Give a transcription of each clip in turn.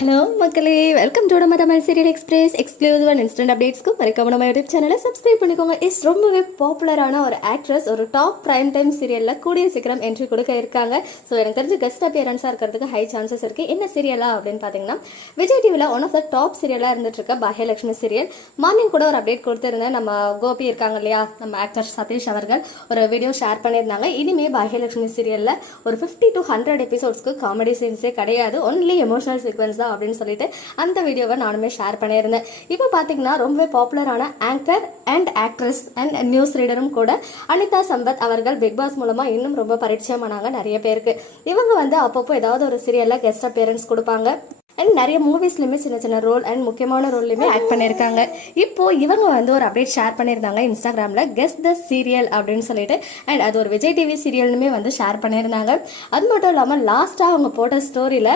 Hello மக்களே, welcome to நம்ம Tamil serial express exclusive and instant அப்டேட்ஸ்க்கு மறக்காம நம்ம யூடியூப் சேனலை சப்ஸ்கிரைப் பண்ணிக்கோங்க. ரொம்பவே பாப்புலரான ஒரு ஆக்ட்ரஸ் ஒரு டாப் பிரைம் டைம் சீரியலில் கூடிய சீக்கிரம் என்ட்ரி கொடுக்க இருக்காங்க. ஸோ எனக்கு தெரிஞ்சு கெஸ்ட் அப்பியரன்ஸாக இருக்கிறதுக்கு ஹை சான்சஸ் இருக்குது. என்ன சீரியலா அப்படின்னு பார்த்தீங்கன்னா, விஜய் டிவியில் ஒன் ஆஃப் த டாப் சீரியலாக இருந்துட்டு இருக்க பாக்யலட்சுமி சீரியல். மார்னிங் கூட ஒரு அப்டேட் கொடுத்துருந்தேன். நம்ம கோபி இருக்காங்க இல்லையா, நம்ம ஆக்டர் சதீஷ் அவர்கள் ஒரு வீடியோ ஷேர் பண்ணியிருந்தாங்க. இனிமேல் பாக்யலட்சுமி சீரியலில் ஒரு 50 to 100 எபிசோட்ஸ்க்கு காமெடி சீன்ஸே கிடையாது, ஒன்லி எமோஷனல் சீக்வன்ஸ் தான் அப்படின்னு சொல்லிட்டு அந்த வீடியோவை நானுமே ஷேர் பண்ணியிருந்தேன். இப்போ பார்த்தீங்கன்னா ரொம்பவே பாப்புலரான anchor and actress and news ரீடரும் கூட அனிதா சம்பத் அவர்கள் பிக் பாஸ் மூலமா இன்னும் ரொம்ப பரிச்சயமானாங்க நிறைய பேருக்கு. இவங்க வந்து அப்பப்போ ஏதாவது ஒரு சீரியல்ல கெஸ்ட் அப்பியரன்ஸ் கொடுப்பாங்க அண்ட் நிறைய மூவிஸ்லையுமே சின்ன சின்ன ரோல் அண்ட் முக்கியமான ரோல்லையுமே ஆக்ட் பண்ணியிருக்காங்க. இப்போ இவங்க வந்து ஒரு அப்டேட் ஷேர் பண்ணியிருந்தாங்க இன்ஸ்டாகிராமில், கெஸ்ட் த சீரியல் அப்படின்னு சொல்லிட்டு. அண்ட் அது ஒரு விஜய் டிவி சீரியல்னுமே வந்து ஷேர் பண்ணியிருந்தாங்க. அது மட்டும் இல்லாமல் லாஸ்ட்டாக அவங்க போட்ட ஸ்டோரியில்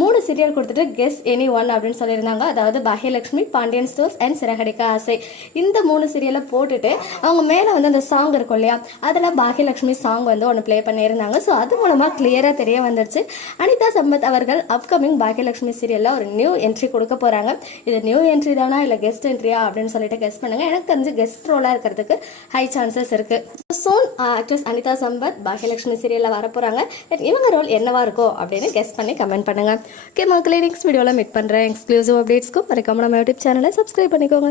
3 சீரியல் கொடுத்துட்டு கெஸ் எனி ஒன் அப்படின்னு சொல்லியிருந்தாங்க. அதாவது பாக்யலட்சுமி, பாண்டியன் ஸ்டோர்ஸ் அண்ட் சிறகடிக்க ஆசை, இந்த 3 சீரியலை போட்டுட்டு அவங்க மேலே வந்து அந்த சாங் இருக்கும் இல்லையா, அதில் பாக்யலட்சுமி சாங் வந்து ஒன்று ப்ளே பண்ணியிருந்தாங்க. ஸோ அது மூலமாக கிளியராக தெரிய வந்துருச்சு அனிதா சம்பத் அவர்கள் அப்கமிங் பாக்யலட்சுமி சீரியல்ல ஒரு நியூ என்ட்ரி கொடுக்க போறாங்க. இது நியூ என்ட்ரி தானா இல்ல கெஸ்ட் என்ட்ரியா அப்படின்னு சொல்லிட்டு கெஸ் பண்ணுங்க. எனக்கு தெரிஞ்சு கெஸ்ட் ரோலா இருக்கிறதுக்கு ஹை சான்சஸ் இருக்கு. சோன் ஆக்ட்ரஸ் அனிதா சம்பத் பாக்யலட்சுமி சீரியல்ல வர போறாங்க. இவங்க ரோல் என்னவா இருக்கும் அப்படின்னு கெஸ் பண்ணி கமெண்ட் பண்ணுங்க. ஓகே மக்களே, நெக்ஸ்ட் வீடியோல மீட் பண்றேன். எக்ஸ்க்ளூசிவ் அப்டேட்ஸ்க்கு மறக்காம நம்ம யூடியூப் சேனலை சப்ஸ்கிரைப் பண்ணிக்கோங்க.